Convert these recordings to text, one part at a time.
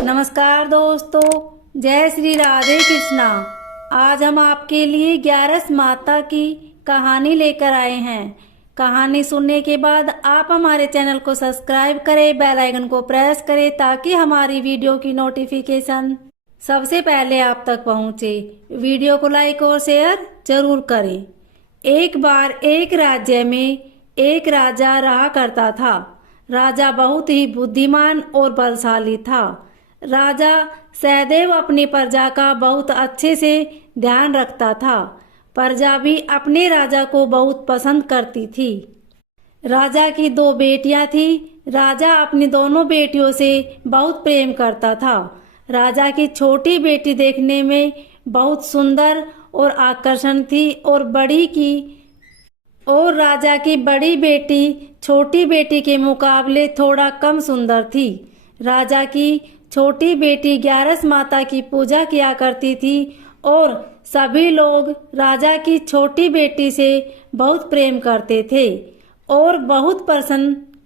नमस्कार दोस्तों, जय श्री राधे कृष्णा। आज हम आपके लिए 11 माता की कहानी लेकर आए हैं। कहानी सुनने के बाद आप हमारे चैनल को सब्सक्राइब करें, बेल आइकन को प्रेस करें ताकि हमारी वीडियो की नोटिफिकेशन सबसे पहले आप तक पहुंचे। वीडियो को लाइक और शेयर जरूर करें। एक बार एक राज्य में एक राजा रहा करता था। राजा बहुत ही बुद्धिमान और बलशाली था। राजा सदैव अपनी प्रजा का बहुत अच्छे से ध्यान रखता था। प्रजा भी अपने राजा को बहुत पसंद करती थी। राजा की 2 बेटियां थी। राजा अपनी दोनों बेटियों से बहुत प्रेम करता था। राजा की छोटी बेटी देखने में बहुत सुंदर और आकर्षण थी और राजा की बड़ी बेटी छोटी बेटी के मुकाबले थोड़ा कम सुंदर थी। राजा की छोटी बेटी 11 माता की पूजा किया करती थी और सभी लोग राजा की छोटी बेटी से बहुत प्रेम करते थे और बहुत प्रशंसा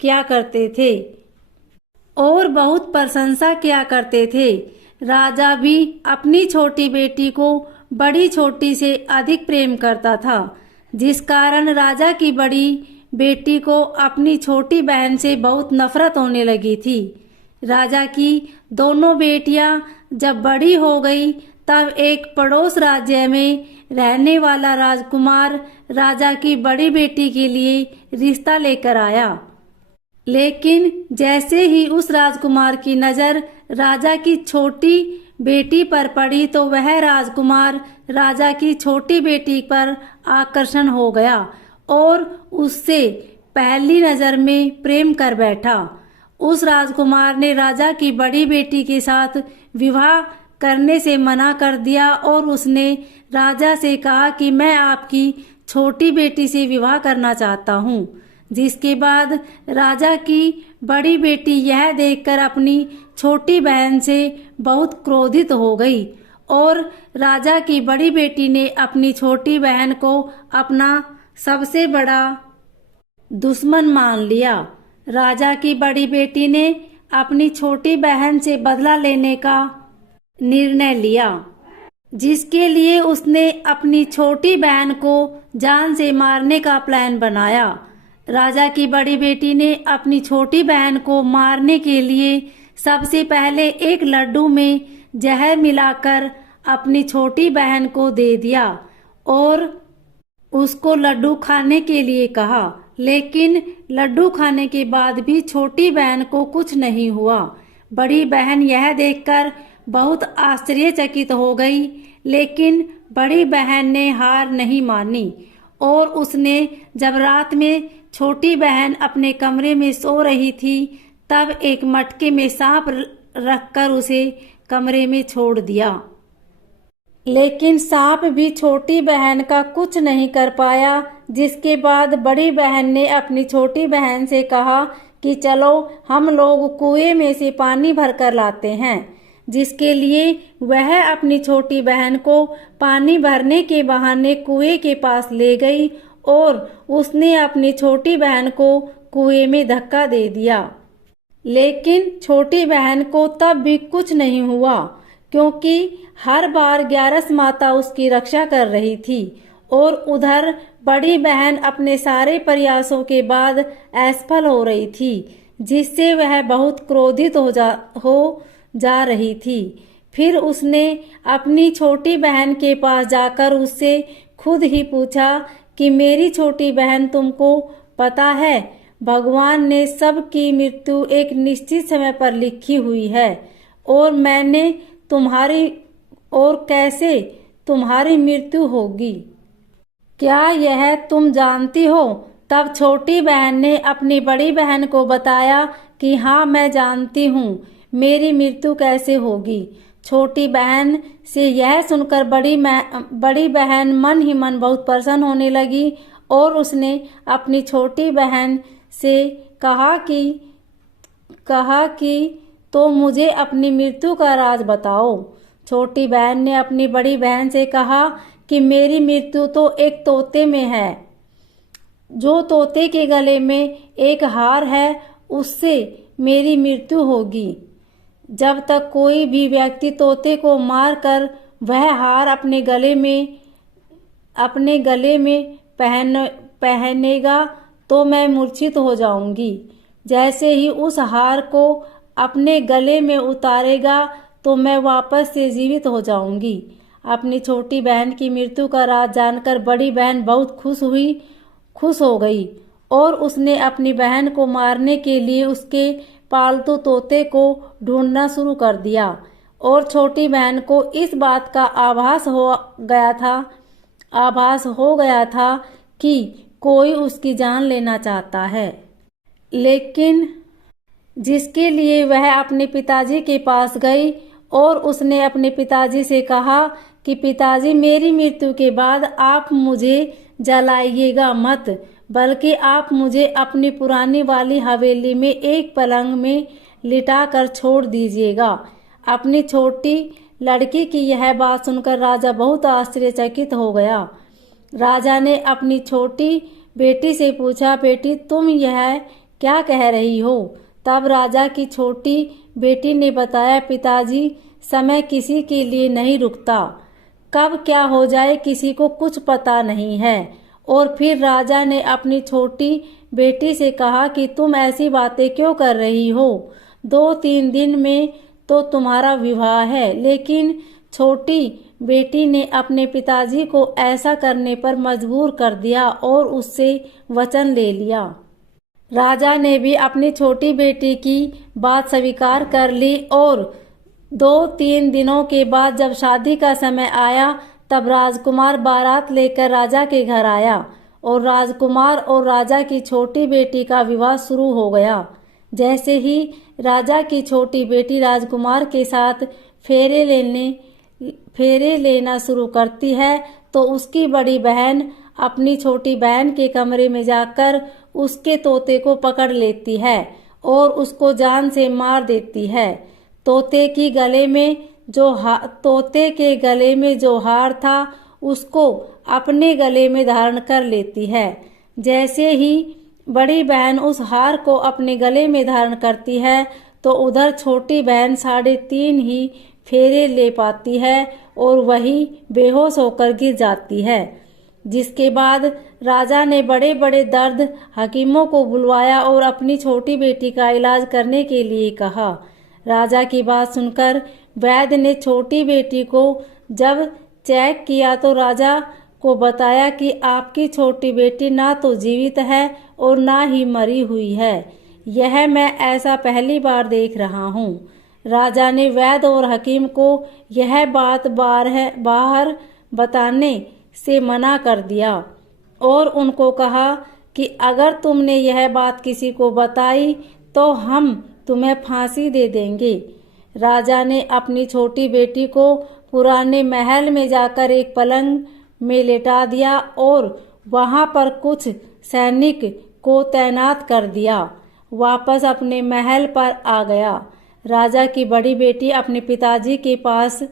किया करते थे। राजा भी अपनी छोटी बेटी को बड़ी छोटी से अधिक प्रेम करता था, जिस कारण राजा की बड़ी बेटी को अपनी छोटी बहन से बहुत नफरत होने लगी थी। राजा की दोनों बेटियां जब बड़ी हो गई तब एक पड़ोस राज्य में रहने वाला राजकुमार राजा की बड़ी बेटी के लिए रिश्ता लेकर आया। लेकिन जैसे ही उस राजकुमार की नजर राजा की छोटी बेटी पर पड़ी तो वह राजकुमार राजा की छोटी बेटी पर आकर्षण हो गया और उससे पहली नजर में प्रेम कर बैठा। उस राजकुमार ने राजा की बड़ी बेटी के साथ विवाह करने से मना कर दिया और उसने राजा से कहा कि मैं आपकी छोटी बेटी से विवाह करना चाहता हूँ। जिसके बाद राजा की बड़ी बेटी यह देखकर अपनी छोटी बहन से बहुत क्रोधित हो गई और राजा की बड़ी बेटी ने अपनी छोटी बहन को अपना सबसे बड़ा दुश्मन मान लिया। राजा की बड़ी बेटी ने अपनी छोटी बहन से बदला लेने का निर्णय लिया, जिसके लिए उसने अपनी छोटी बहन को जान से मारने का प्लान बनाया। राजा की बड़ी बेटी ने अपनी छोटी बहन को मारने के लिए सबसे पहले एक लड्डू में जहर मिलाकर अपनी छोटी बहन को दे दिया और उसको लड्डू खाने के लिए कहा। लेकिन लड्डू खाने के बाद भी छोटी बहन को कुछ नहीं हुआ। बड़ी बहन यह देखकर बहुत आश्चर्यचकित हो गई, लेकिन बड़ी बहन ने हार नहीं मानी और उसने जब रात में छोटी बहन अपने कमरे में सो रही थी तब एक मटके में सांप रखकर उसे कमरे में छोड़ दिया। लेकिन सांप भी छोटी बहन का कुछ नहीं कर पाया। जिसके बाद बड़ी बहन ने अपनी छोटी बहन से कहा कि चलो हम लोग कुएं में से पानी भरकर लाते हैं। जिसके लिए वह अपनी छोटी बहन को पानी भरने के बहाने कुएं के पास ले गई और उसने अपनी छोटी बहन को कुएं में धक्का दे दिया। लेकिन छोटी बहन को तब भी कुछ नहीं हुआ, क्योंकि हर बार 11 माता उसकी रक्षा कर रही थी और उधर बड़ी बहन अपने सारे प्रयासों के बाद असफल हो रही थी, जिससे वह बहुत क्रोधित हो जा रही थी। फिर उसने अपनी छोटी बहन के पास जाकर उससे खुद ही पूछा कि मेरी छोटी बहन, तुमको पता है भगवान ने सबकी मृत्यु एक निश्चित समय पर लिखी हुई है और कैसे तुम्हारी मृत्यु होगी, क्या यह तुम जानती हो? तब छोटी बहन ने अपनी बड़ी बहन को बताया कि हाँ, मैं जानती हूँ मेरी मृत्यु कैसे होगी। छोटी बहन से यह सुनकर बड़ी बहन मन ही मन बहुत प्रसन्न होने लगी और उसने अपनी छोटी बहन से कहा कि तो मुझे अपनी मृत्यु का राज बताओ। छोटी बहन ने अपनी बड़ी बहन से कहा कि मेरी मृत्यु तो एक तोते में है। जो तोते के गले में एक हार है उससे मेरी मृत्यु होगी। जब तक कोई भी व्यक्ति तोते को मारकर वह हार अपने गले में पहनेगा तो मैं मूर्छित हो जाऊंगी। जैसे ही उस हार को अपने गले में उतारेगा तो मैं वापस से जीवित हो जाऊंगी। अपनी छोटी बहन की मृत्यु का राज जानकर बड़ी बहन बहुत खुश हो गई और उसने अपनी बहन को मारने के लिए उसके पालतू तोते को ढूंढना शुरू कर दिया और छोटी बहन को इस बात का आभास हो गया था कि कोई उसकी जान लेना चाहता है, लेकिन जिसके लिए वह अपने पिताजी के पास गई और उसने अपने पिताजी से कहा कि पिताजी, मेरी मृत्यु के बाद आप मुझे जलाइएगा मत, बल्कि आप मुझे अपनी पुरानी वाली हवेली में एक पलंग में लिटा कर छोड़ दीजिएगा। अपनी छोटी लड़की की यह बात सुनकर राजा बहुत आश्चर्यचकित हो गया। राजा ने अपनी छोटी बेटी से पूछा, बेटी तुम यह क्या कह रही हो? तब राजा की छोटी बेटी ने बताया, पिताजी, समय किसी के लिए नहीं रुकता, कब क्या हो जाए किसी को कुछ पता नहीं है। और फिर राजा ने अपनी छोटी बेटी से कहा कि तुम ऐसी बातें क्यों कर रही हो? 2-3 दिन में तो तुम्हारा विवाह है। लेकिन छोटी बेटी ने अपने पिताजी को ऐसा करने पर मजबूर कर दिया और उससे वचन ले लिया। राजा ने भी अपनी छोटी बेटी की बात स्वीकार कर ली और 2-3 दिनों के बाद जब शादी का समय आया तब राजकुमार बारात लेकर राजा के घर आया और राजकुमार और राजा की छोटी बेटी का विवाह शुरू हो गया। जैसे ही राजा की छोटी बेटी राजकुमार के साथ फेरे लेना शुरू करती है तो उसकी बड़ी बहन अपनी छोटी बहन के कमरे में जाकर उसके तोते को पकड़ लेती है और उसको जान से मार देती है। तोते के गले में जो हार था उसको अपने गले में धारण कर लेती है। जैसे ही बड़ी बहन उस हार को अपने गले में धारण करती है तो उधर छोटी बहन 3.5 ही फेरे ले पाती है और वही बेहोश होकर गिर जाती है। जिसके बाद राजा ने बड़े बड़े दर्द हकीमों को बुलवाया और अपनी छोटी बेटी का इलाज करने के लिए कहा। राजा की बात सुनकर वैद्य ने छोटी बेटी को जब चेक किया तो राजा को बताया कि आपकी छोटी बेटी ना तो जीवित है और ना ही मरी हुई है। यह मैं ऐसा पहली बार देख रहा हूँ। राजा ने वैद्य और हकीम को यह बात बाहर बताने से मना कर दिया और उनको कहा कि अगर तुमने यह बात किसी को बताई तो हम तुम्हें फांसी दे देंगे। राजा ने अपनी छोटी बेटी को पुराने महल में जाकर एक पलंग में लेटा दिया और वहां पर कुछ सैनिक को तैनात कर दिया। वापस अपने महल पर आ गया। राजा की बड़ी बेटी अपने पिताजी के पास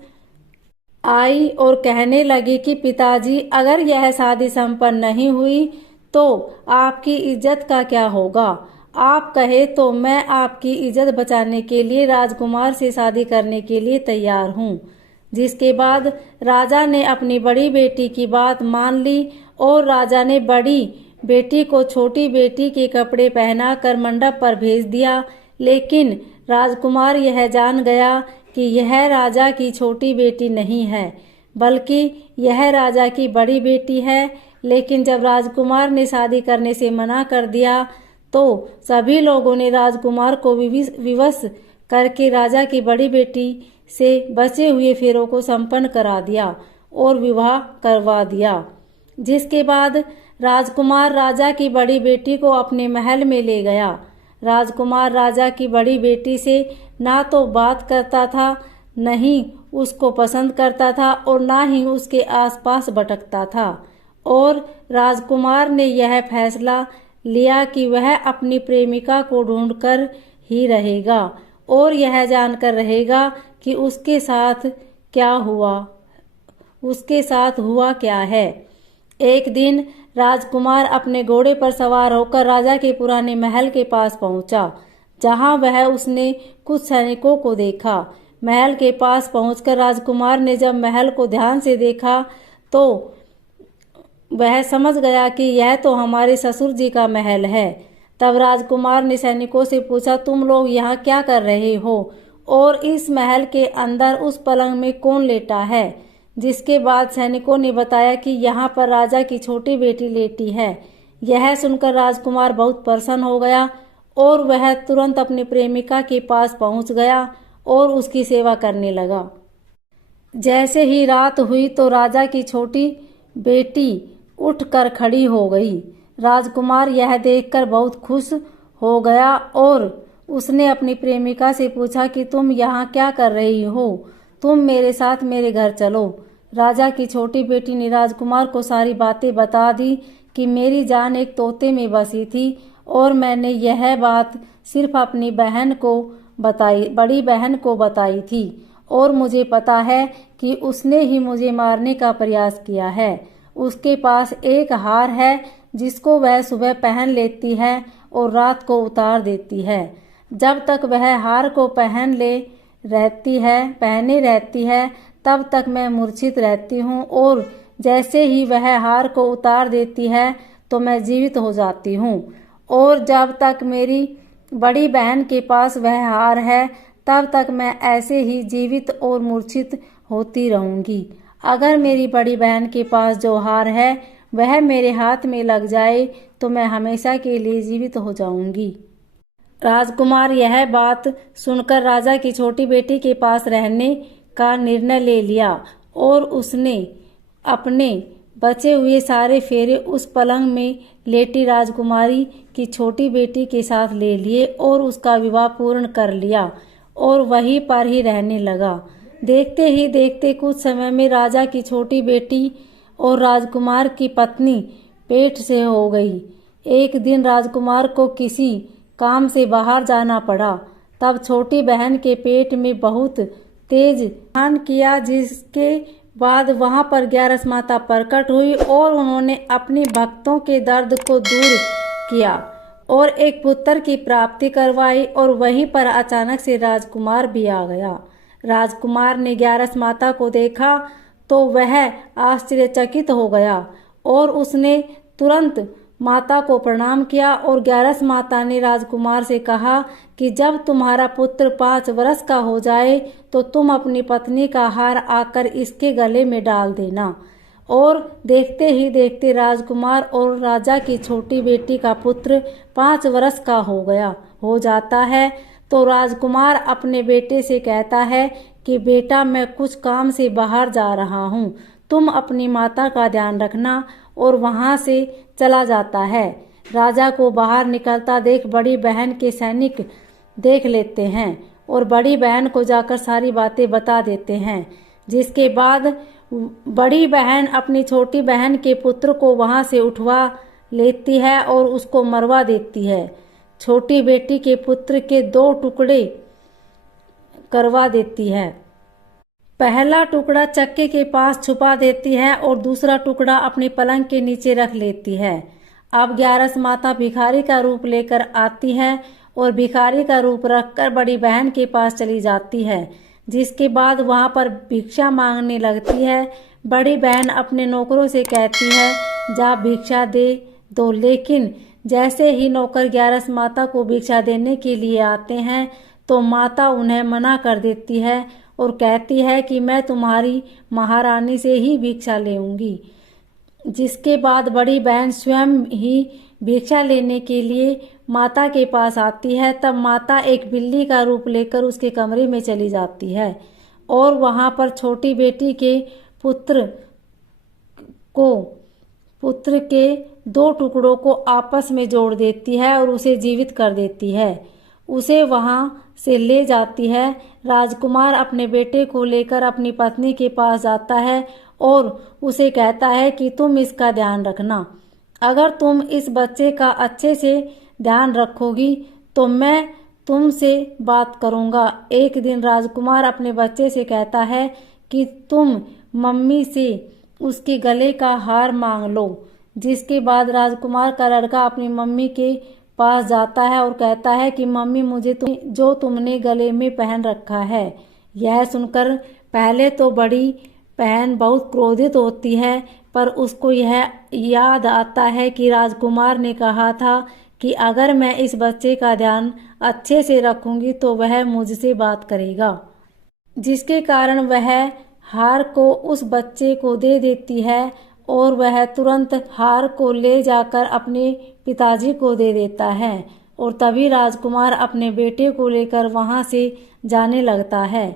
आई और कहने लगी कि पिताजी, अगर यह शादी संपन्न नहीं हुई तो आपकी इज्जत का क्या होगा? आप कहे तो मैं आपकी इज्जत बचाने के लिए राजकुमार से शादी करने के लिए तैयार हूँ। जिसके बाद राजा ने अपनी बड़ी बेटी की बात मान ली और राजा ने बड़ी बेटी को छोटी बेटी के कपड़े पहनाकर मंडप पर भेज दिया। लेकिन राजकुमार यह जान गया कि यह राजा की छोटी बेटी नहीं है, बल्कि यह राजा की बड़ी बेटी है। लेकिन जब राजकुमार ने शादी करने से मना कर दिया तो सभी लोगों ने राजकुमार को विवश करके राजा की बड़ी बेटी से बचे हुए फेरों को संपन्न करा दिया और विवाह करवा दिया। जिसके बाद राजकुमार राजा की बड़ी बेटी को अपने महल में ले गया। राजकुमार राजा की बड़ी बेटी से ना तो बात करता था, नहीं उसको पसंद करता था और ना ही उसके आसपास भटकता था। और राजकुमार ने यह फैसला लिया कि वह अपनी प्रेमिका को ढूंढकर ही रहेगा और यह जानकर रहेगा कि उसके साथ हुआ क्या है। एक दिन राजकुमार अपने घोड़े पर सवार होकर राजा के पुराने महल के पास पहुंचा, जहां वह उसने कुछ सैनिकों को देखा। महल के पास पहुंचकर राजकुमार ने जब महल को ध्यान से देखा तो वह समझ गया कि यह तो हमारे ससुर जी का महल है। तब राजकुमार ने सैनिकों से पूछा, तुम लोग यहाँ क्या कर रहे हो और इस महल के अंदर उस पलंग में कौन लेटा है? जिसके बाद सैनिकों ने बताया कि यहाँ पर राजा की छोटी बेटी लेटी है। यह सुनकर राजकुमार बहुत प्रसन्न हो गया और वह तुरंत अपनी प्रेमिका के पास पहुंच गया और उसकी सेवा करने लगा। जैसे ही रात हुई तो राजा की छोटी बेटी उठकर खड़ी हो गई। राजकुमार यह देखकर बहुत खुश हो गया और उसने अपनी प्रेमिका से पूछा कि तुम यहाँ क्या कर रही हो? तुम मेरे साथ मेरे घर चलो। राजा की छोटी बेटी ने राजकुमार को सारी बातें बता दी कि मेरी जान एक तोते में बसी थी और मैंने यह बात सिर्फ अपनी बहन को बताई, बड़ी बहन को बताई थी और मुझे पता है कि उसने ही मुझे मारने का प्रयास किया है। उसके पास एक हार है जिसको वह सुबह पहन लेती है और रात को उतार देती है। जब तक वह हार को पहने रहती है तब तक मैं मूर्छित रहती हूँ और जैसे ही वह हार को उतार देती है तो मैं जीवित हो जाती हूँ और जब तक मेरी बड़ी बहन के पास वह हार है तब तक मैं ऐसे ही जीवित और मूर्छित होती रहूंगी। अगर मेरी बड़ी बहन के पास जो हार है वह मेरे हाथ में लग जाए तो मैं हमेशा के लिए जीवित हो जाऊंगी। राजकुमार यह बात सुनकर राजा की छोटी बेटी के पास रहने का निर्णय ले लिया और उसने अपने बचे हुए सारे फेरे उस पलंग में लेटी राजकुमारी की छोटी बेटी के साथ ले लिए और उसका विवाह पूर्ण कर लिया और वहीं पर ही रहने लगा। देखते ही देखते कुछ समय में राजा की छोटी बेटी और राजकुमार की पत्नी पेट से हो गई। एक दिन राजकुमार को किसी काम से बाहर जाना पड़ा। तब छोटी बहन के पेट में बहुत तेज स्नान किया, जिसके बाद वहां पर ग्यारस माता प्रकट हुई और उन्होंने अपने भक्तों के दर्द को दूर किया और एक पुत्र की प्राप्ति करवाई और वहीं पर अचानक से राजकुमार भी आ गया। राजकुमार ने ग्यारस माता को देखा तो वह आश्चर्यचकित हो गया और उसने तुरंत माता को प्रणाम किया और ग्यारस माता ने राजकुमार से कहा कि जब तुम्हारा पुत्र 5 वर्ष का हो जाए तो तुम अपनी पत्नी का हार आकर इसके गले में डाल देना। और देखते ही देखते राजकुमार और राजा की छोटी बेटी का पुत्र 5 वर्ष का हो जाता है। तो राजकुमार अपने बेटे से कहता है कि बेटा, मैं कुछ काम से बाहर जा रहा हूँ, तुम अपनी माता का ध्यान रखना, और वहां से चला जाता है। राजा को बाहर निकलता देख बड़ी बहन के सैनिक देख लेते हैं और बड़ी बहन को जाकर सारी बातें बता देते हैं। जिसके बाद बड़ी बहन अपनी छोटी बहन के पुत्र को वहां से उठवा लेती है और उसको मरवा देती है। छोटी बेटी के पुत्र के 2 टुकड़े करवा देती है। पहला टुकड़ा चक्के के पास छुपा देती है और दूसरा टुकड़ा अपने पलंग के नीचे रख लेती है। अब ग्यारस माता भिखारी का रूप लेकर आती है और भिखारी का रूप रखकर बड़ी बहन के पास चली जाती है। जिसके बाद वहां पर भिक्षा मांगने लगती है। बड़ी बहन अपने नौकरों से कहती है, जा भिक्षा दे दो, लेकिन जैसे ही नौकर ग्यारस माता को भिक्षा देने के लिए आते हैं तो माता उन्हें मना कर देती है और कहती है कि मैं तुम्हारी महारानी से ही भिक्षा लेऊंगी। जिसके बाद बड़ी बहन स्वयं ही भिक्षा लेने के लिए माता के पास आती है। तब माता एक बिल्ली का रूप लेकर उसके कमरे में चली जाती है और वहां पर छोटी बेटी के पुत्र के 2 टुकड़ों को आपस में जोड़ देती है और उसे जीवित कर देती है। उसे वहां से ले जाती है। राजकुमार अपने बेटे को लेकर अपनी पत्नी के पास जाता है और उसे कहता है कि तुम इसका ध्यान रखना। अगर तुम इस बच्चे का अच्छे से ध्यान रखोगी तो मैं तुमसे बात करूंगा। एक दिन राजकुमार अपने बच्चे से कहता है कि तुम मम्मी से उसके गले का हार मांग लो। जिसके बाद राजकुमार का लड़का अपनी मम्मी के पास जाता है और कहता है कि मम्मी मुझे जो तुमने गले में पहन रखा है। यह सुनकर पहले तो बड़ी बहन बहुत क्रोधित होती है, पर उसको यह याद आता है कि राजकुमार ने कहा था कि अगर मैं इस बच्चे का ध्यान अच्छे से रखूंगी तो वह मुझसे बात करेगा, जिसके कारण वह हार को उस बच्चे को दे देती है और वह तुरंत हार को ले जाकर अपने पिताजी को दे देता है। और तभी राजकुमार अपने बेटे को लेकर वहां से जाने लगता है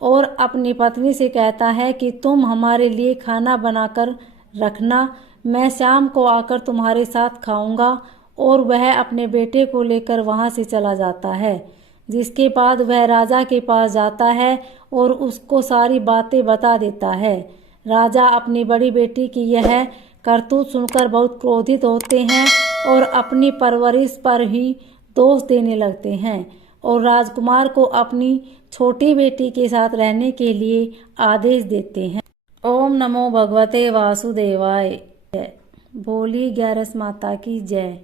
और अपनी पत्नी से कहता है कि तुम हमारे लिए खाना बनाकर रखना, मैं शाम को आकर तुम्हारे साथ खाऊंगा। और वह अपने बेटे को लेकर वहां से चला जाता है, जिसके बाद वह राजा के पास जाता है और उसको सारी बातें बता देता है। राजा अपनी बड़ी बेटी की यह करतूत सुनकर बहुत क्रोधित होते हैं और अपनी परवरिश पर ही दोष देने लगते हैं और राजकुमार को अपनी छोटी बेटी के साथ रहने के लिए आदेश देते हैं। ओम नमो भगवते वासुदेवाय। बोली ग्यारस माता की जय।